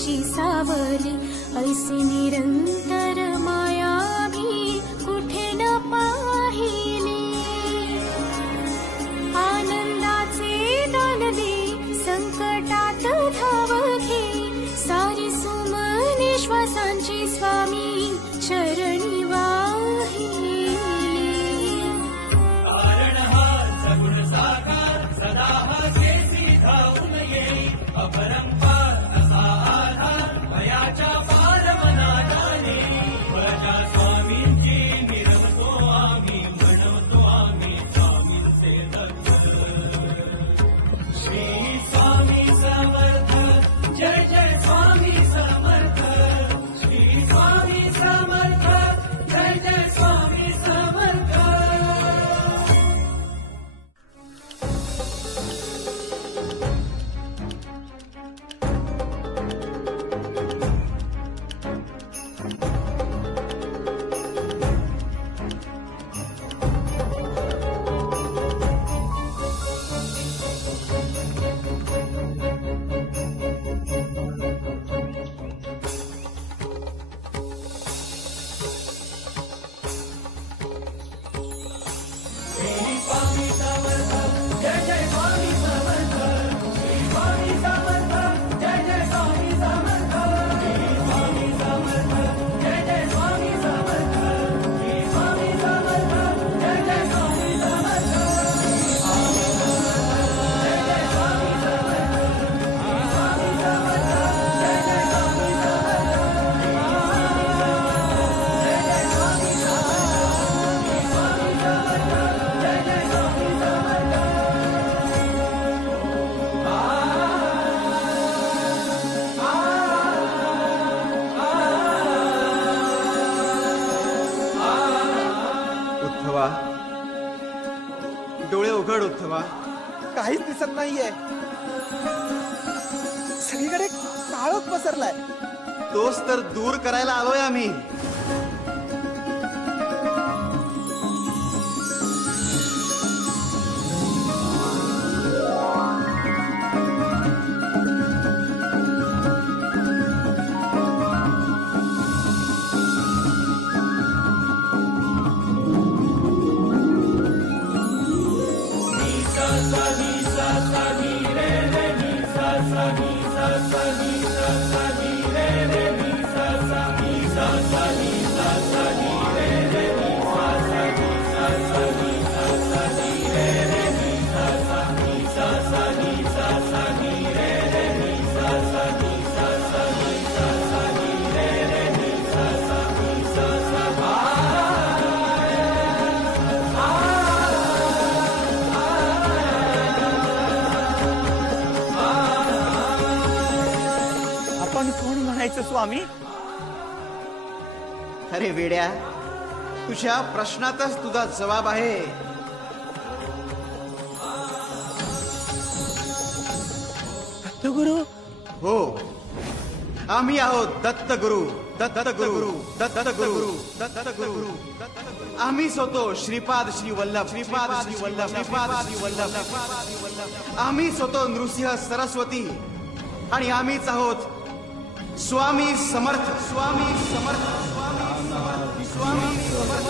तुझी सावली ऐसी निरंतर माया भी कुठे न पाहिली। आनंदाचे दान दे संकटात धाव घे सारी सुमने श्वासांची स्वामी चरणी वाहिली। कारण हा सगुण साकार सदा हा शेषी धावून येई अपरंपार असा आधार भयाच्या पारमना जाणे। प्रजा स्वामींची मिरवतो आम्ही म्हणवतो आम्ही स्वामींचे दत्त। श्री स्वामी समर्थ जय जय स्वामी समर्थ। श्री स्वामी समर्थ जय जय स्वामी समर्थ। डोळे उघड उद्धवा। काहीच दिसत नाहीये, सगळीकडे काळोख पसरलाय। तोच तर दूर करायला आलोय आम्ही। आपण कोण म्हणायचं स्वामी? अरे वेड्या, तुझ्या प्रश्नातच तुझा जवाब आहे। दत्तगुरु? हो, आम्ही आहोत दत्तगुरु, दत्तगुरु, दत्तगुरु, दत्तगुरु। आम्हीच होतो श्रीपाद श्री वल्लभ, श्रीपाद श्री वल्लभ, श्रीपाद श्री वल्लभ। आम्हीच होतो नृसिंह सरस्वती आणि आम्हीच आहोत स्वामी समर्थ, स्वामी समर्थ, स्वामी समर्थ, स्वामी समर्थ।